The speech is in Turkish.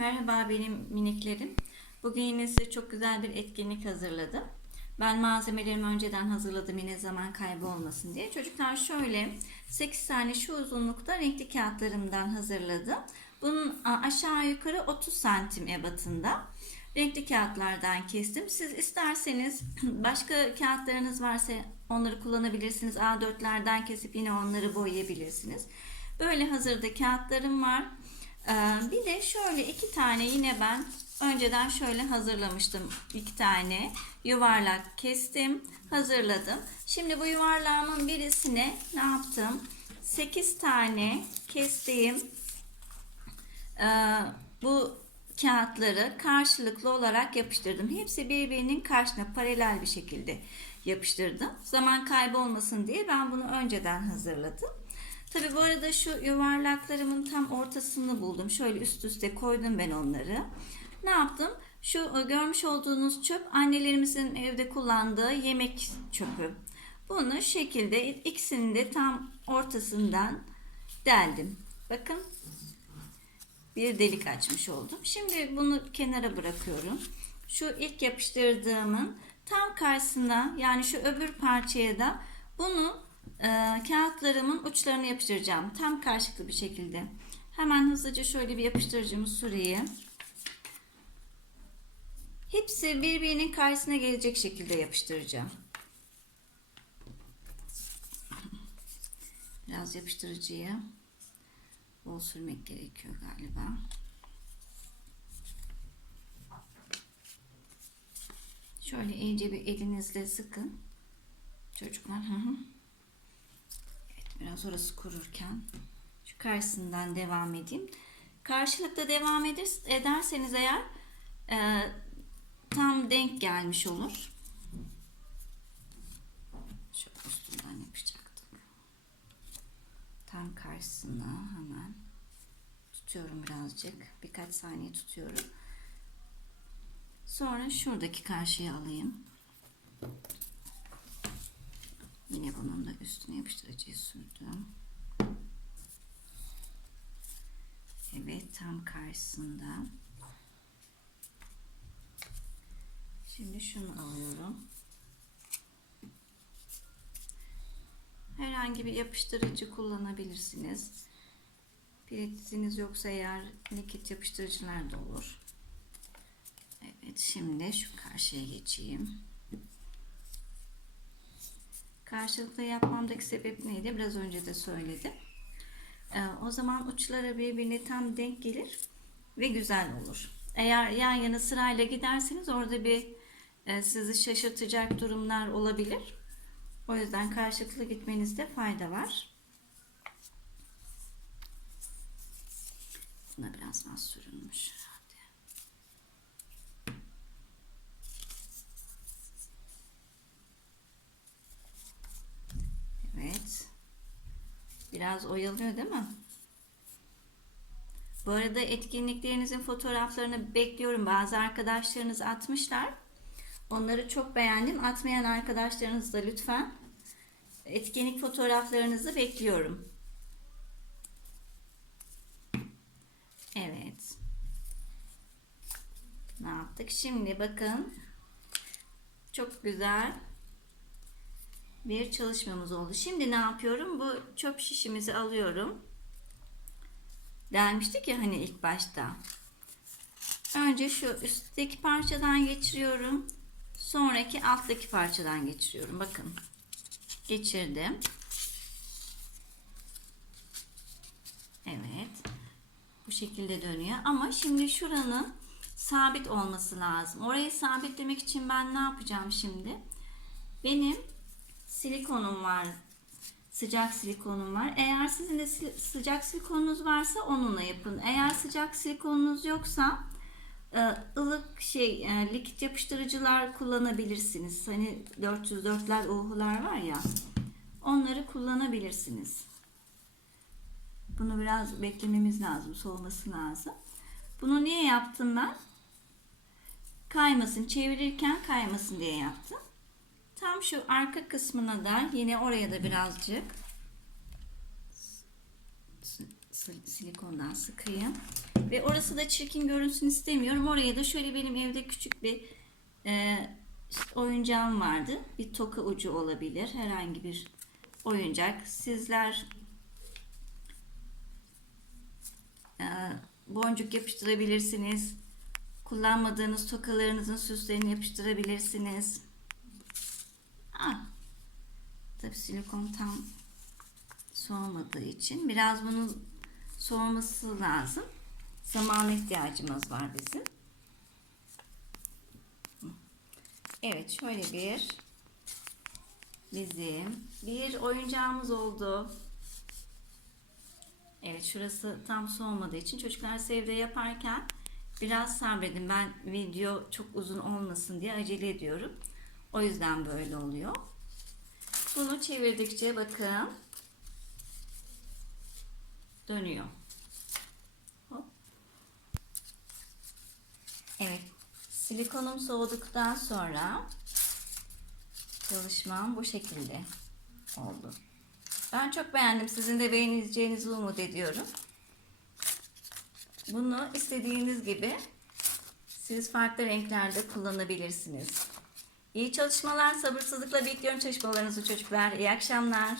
Merhaba benim miniklerim. Bugün yine size çok güzel bir etkinlik hazırladım. Ben malzemelerimi önceden hazırladım yine zaman kaybı olmasın diye. Çocuklar şöyle 8 tane şu uzunlukta renkli kağıtlarımdan hazırladım. Bunun aşağı yukarı 30 santim ebatında renkli kağıtlardan kestim. Siz isterseniz başka kağıtlarınız varsa onları kullanabilirsiniz. A4'lerden kesip yine onları boyayabilirsiniz. Böyle hazırda kağıtlarım var. Ee, bir de şöyle iki tane yine ben önceden şöyle hazırlamıştım. iki tane yuvarlak kestim, hazırladım. Şimdi bu yuvarlağımın birisine ne yaptım? 8 tane kestiğim ee, bu kağıtları karşılıklı olarak yapıştırdım. Hepsi birbirinin karşısına paralel bir şekilde yapıştırdım. Zaman kaybı olmasın diye ben bunu önceden hazırladım. Tabi bu arada şu yuvarlaklarımın tam ortasını buldum. Şöyle üst üste koydum ben onları. Ne yaptım? Şu e, görmüş olduğunuz çöp annelerimizin evde kullandığı yemek çöpü. Bunu şekilde ikisini de tam ortasından deldim. Bakın bir delik açmış oldum. Şimdi bunu kenara bırakıyorum. Şu ilk yapıştırdığımın tam karşısına yani şu öbür parçaya da bunu e, kağıtlarımın uçlarını yapıştıracağım. Tam karşılıklı bir şekilde. Hemen hızlıca şöyle bir yapıştırıcımı süreyim. Hepsi birbirinin karşısına gelecek şekilde yapıştıracağım. Biraz yapıştırıcıyı bol sürmek gerekiyor galiba. Şöyle iyice bir elinizle sıkın. Çocuklar. Hı hı. Biraz orası kururken şu karşısından devam edeyim. Karşılıklı devam eder, ederseniz eğer e, tam denk gelmiş olur. Şöyle üstünden yapacaktık. Tam karşısına hemen tutuyorum birazcık. Birkaç saniye tutuyorum. Sonra şuradaki karşıya alayım. Yine bunun da üstüne yapıştırıcıyı sürdüm. Evet tam karşısında. Şimdi şunu alıyorum. Herhangi bir yapıştırıcı kullanabilirsiniz. Piretiniz yoksa eğer likit yapıştırıcılar da olur. Evet şimdi şu karşıya geçeyim. Karşılıklı yapmamdaki sebep neydi? Biraz önce de söyledim. Ee, o zaman uçları birbirine tam denk gelir ve güzel olur. Eğer yan yana sırayla giderseniz orada bir e, sizi şaşırtacak durumlar olabilir. O yüzden karşılıklı gitmenizde fayda var. Buna biraz az sürülmüş. Biraz oyalıyor değil mi? Bu arada etkinliklerinizin fotoğraflarını bekliyorum. Bazı arkadaşlarınız atmışlar. Onları çok beğendim. Atmayan arkadaşlarınız da lütfen etkinlik fotoğraflarınızı bekliyorum. Evet. Ne yaptık? Şimdi bakın. Çok güzel bir çalışmamız oldu. Şimdi ne yapıyorum? Bu çöp şişimizi alıyorum. Delmiştik ya hani ilk başta. Önce şu üstteki parçadan geçiriyorum. Sonraki alttaki parçadan geçiriyorum. Bakın. Geçirdim. Evet. Bu şekilde dönüyor. Ama şimdi şuranın sabit olması lazım. Orayı sabitlemek için ben ne yapacağım şimdi? Benim silikonum var. Sıcak silikonum var. Eğer sizin de sıcak silikonunuz varsa onunla yapın. Eğer sıcak silikonunuz yoksa e, ılık şey e, likit yapıştırıcılar kullanabilirsiniz. Hani 404'ler uhular var ya. Onları kullanabilirsiniz. Bunu biraz beklememiz lazım. Soğuması lazım. Bunu niye yaptım ben? Kaymasın. Çevirirken kaymasın diye yaptım. Tam şu arka kısmına da yine oraya da birazcık silikondan sıkayım. Ve orası da çirkin görünsün istemiyorum. Oraya da şöyle benim evde küçük bir e, işte oyuncağım vardı. Bir toka ucu olabilir. Herhangi bir oyuncak. Sizler e, boncuk yapıştırabilirsiniz. Kullanmadığınız tokalarınızın süslerini yapıştırabilirsiniz. Tabii silikon tam soğumadığı için biraz bunun soğuması lazım. Zamana ihtiyacımız var bizim. Evet şöyle bir bizim bir oyuncağımız oldu. Evet şurası tam soğumadığı için çocuklar sevde yaparken biraz sabredin. Ben video çok uzun olmasın diye acele ediyorum. O yüzden böyle oluyor. Bunu çevirdikçe bakın dönüyor. Evet. Silikonum soğuduktan sonra çalışmam bu şekilde oldu. Ben çok beğendim. Sizin de beğeneceğinizi umut ediyorum. Bunu istediğiniz gibi siz farklı renklerde kullanabilirsiniz. İyi çalışmalar. Sabırsızlıkla bekliyorum çalışmalarınızı çocuklar. İyi akşamlar.